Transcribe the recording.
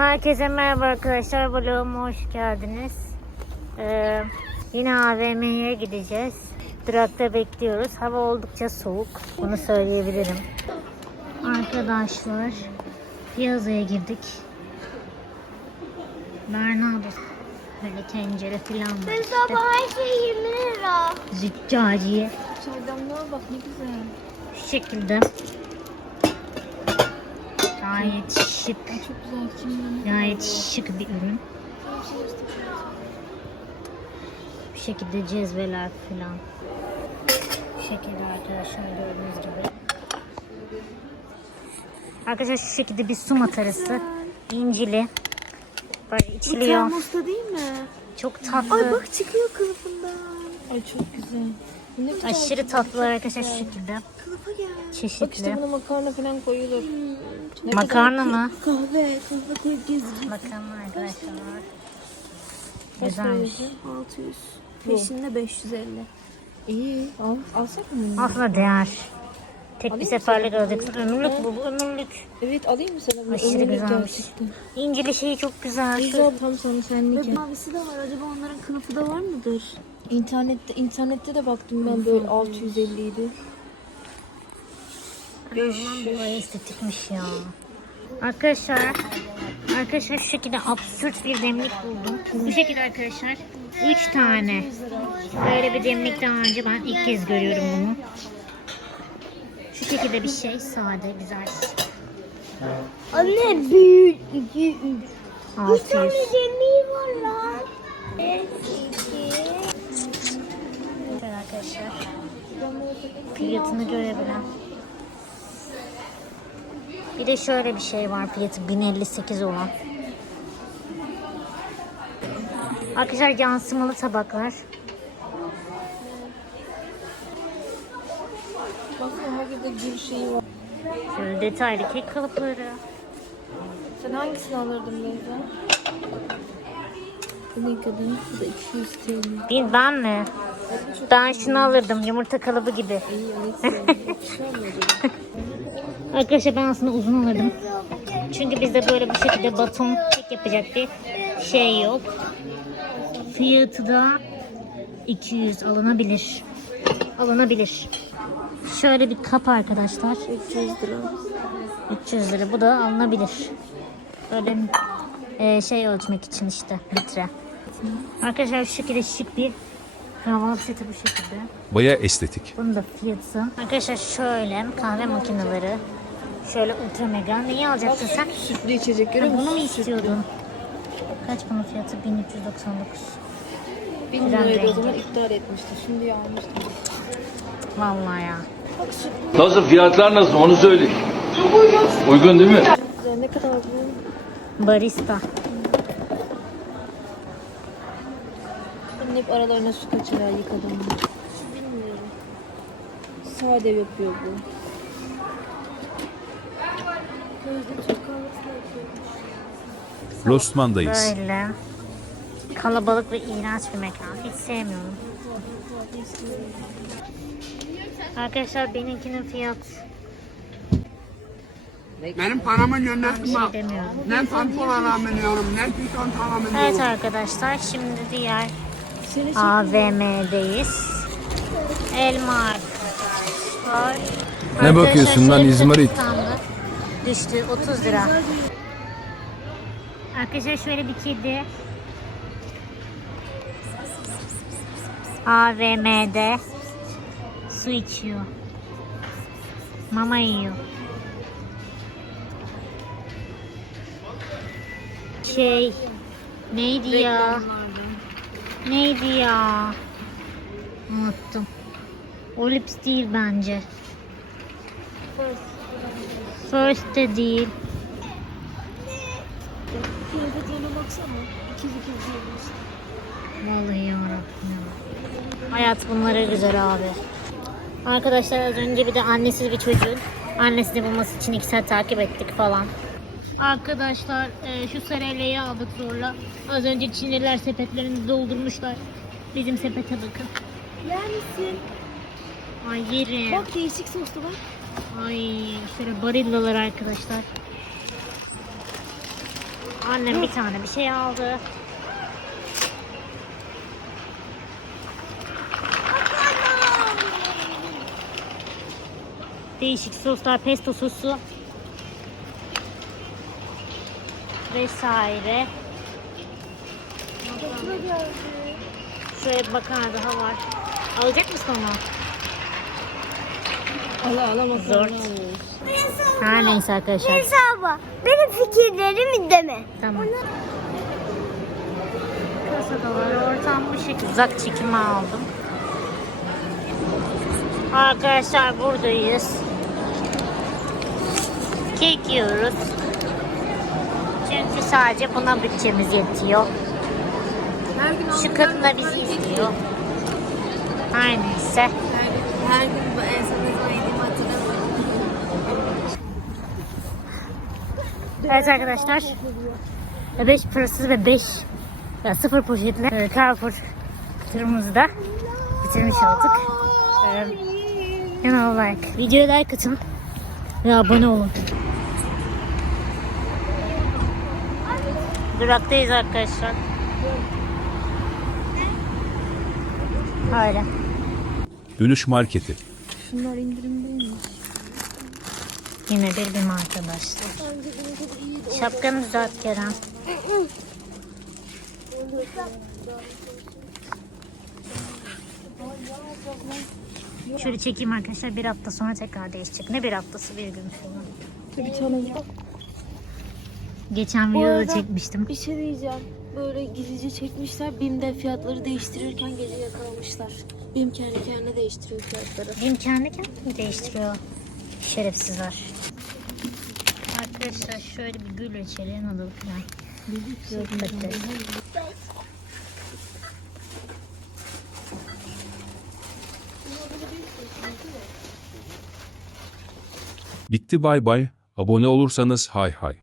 Herkese merhaba arkadaşlar. Vloguma hoş geldiniz. Ee, yine AVM'ye gideceğiz. Durakta bekliyoruz. Hava oldukça soğuk. Bunu söyleyebilirim. Arkadaşlar piyazaya girdik. Bernardo böyle tencere falan var Biz işte. baba her şey 20 lira. Züccaciye Çaydanlığa bak ne güzel. şu şekilde. Gayet şık. Çok güzel. Gayet şık bir ürün. Bu şekilde cezveler falan. Bu şekilde arkadaşlar gördüğünüz gibi. Arkadaşlar şu şekilde bir su matarası. İncili. Böyle içiliyor. Termosta değil mi? Çok tatlı. Ay bak çıkıyor kılıfından. Ay çok güzel. Ne Aşırı tatlı arkadaşlar şu şekilde. kılıfa gel. Bak işte Çeşitli. buna makarna falan koyulur. Ne Makarna mı? Kahve, kahve koyup gezeceğiz. Bakalım arkadaşlar. Kaç Güzelmiş. paraydı? 600. Peşinde 550. İyi. Al, alsak mı? bunu? Aslında değer. Tek bir Alayım mı seferlik alacaksın. Ömürlük bu, bu ömürlük. Evet alayım mı sana? bunu? Aşırı Ömürlük güzelmiş. gerçekten. İncili şeyi çok güzel. Şu- Güzel tam sana senlik. Ve mavisi de var. Acaba onların kılıfı da var mıdır? İnternette internette de baktım ben böyle 650 idi. Bu estetikmiş ya. Arkadaşlar Arkadaşlar şu şekilde absürt bir demlik buldum. Bu şekilde arkadaşlar 3 tane. Böyle bir demlik daha önce ben ilk kez görüyorum bunu. Şu şekilde bir şey sade güzel. Anne büyük. 2 3. 600. Gemiyi var lan. Fiyatını görebilen. Bir de şöyle bir şey var fiyatı 1058 olan. Arkadaşlar yansımalı tabaklar. Her birde bir şeyi var. Şöyle detaylı kek kalıpları. Sen hangisini alırdın Beyza? Bu ne kadar? Bu da 200 TL. Bir ben mi? Ben şunu alırdım yumurta kalıbı gibi. Arkadaşlar ben aslında uzun alırdım. Çünkü bizde böyle bu şekilde baton kek yapacak bir şey yok. Fiyatı da 200 alınabilir. Alınabilir. Şöyle bir kap arkadaşlar. 300 lira. 300 lira. Bu da alınabilir. Böyle e, şey ölçmek için işte litre. Arkadaşlar şu şekilde şık bir kahvaltı seti bu şekilde. Baya estetik. Bunun da fiyatı. Arkadaşlar şöyle kahve makineleri. Şöyle ultra mega. Neyi alacaksın sen? Sütlü içecek görüyor bunu musun? mu istiyordun? Kaç bunun fiyatı? 1399. 1000 Güzel liraydı o zaman iptal etmişti. Şimdi almıştım. Vallahi ya. Nasıl fiyatlar nasıl onu söyleyin. Uygun değil mi? Ne kadar? Barista. Hep aralarına su kaçıran yıkadım. Bilmiyorum. Sade yapıyor bu. Lostman'dayız. Böyle. Kalabalık ve iğrenç bir mekan. Hiç sevmiyorum. Arkadaşlar benimkinin fiyat Benim paramı yönetme. bir şey. Ne pantolon alabiliyorum, ne piton alabiliyorum. Evet arkadaşlar şimdi diğer AVM'deyiz. Elma var. Ne bakıyorsun lan, İzmarit? Düştü 30 lira. Arkadaşlar şöyle bir kedi. AVM'de su içiyor. Mama yiyor. Şey neydi ya? Neydi ya? Unuttum. O lips değil bence. First de değil. Vallahi yarabbim ya. Hayat bunları güzel abi. Arkadaşlar az önce bir de annesiz bir çocuğun annesini bulması için iki saat takip ettik falan. Arkadaşlar e, şu saraylayı aldık zorla. Az önce Çinliler sepetlerini doldurmuşlar. Bizim sepete bakın. Yer misin? Ay yerim. Bak değişik soslu bak. Ay şöyle barillalar arkadaşlar. Annem bir tane bir şey aldı. Değişik soslar, pesto sosu vesaire. Şöyle bir makarna daha var. Alacak mısın onu? Ala ala makarna Zor. Her neyse arkadaşlar. Neyse abla. Benim fikirlerimi deme. Tamam. Kasada var. Ortam bu şekilde. Uzak çekimi aldım. Arkadaşlar buradayız. Kek yiyoruz. Çünkü sadece buna bütçemiz yetiyor. Her gün Şu kadın da bizi izliyor. Her neyse. Her gün, bu en son ne zaman yediğimi hatırlamıyorum. Evet arkadaşlar. 5 parasız ve 5 ya 0 poşetle e, Carrefour turumuzu da bitirmiş olduk. E, you know like videoya like atın ve abone olun. Duraktayız arkadaşlar. Öyle. Dönüş marketi. Şunlar indirimdeymiş. Yine bir bir arkadaşlar. Şapkanı düzelt Kerem. Şöyle çekeyim arkadaşlar. Bir hafta sonra tekrar değişecek. Ne bir haftası bir gün sonra. Bir tane Geçen Bu videoda arada- çekmiştim. Bir şey diyeceğim. Böyle gizlice çekmişler. BİM'de fiyatları değiştirirken gece yakalamışlar. BİM kendi kendine değiştiriyor fiyatları. Benim kendi kendimi değiştiriyor. Şerefsizler. Arkadaşlar şöyle bir gül reçeli noodle falan. Bitti bay bay. Abone olursanız hay hay.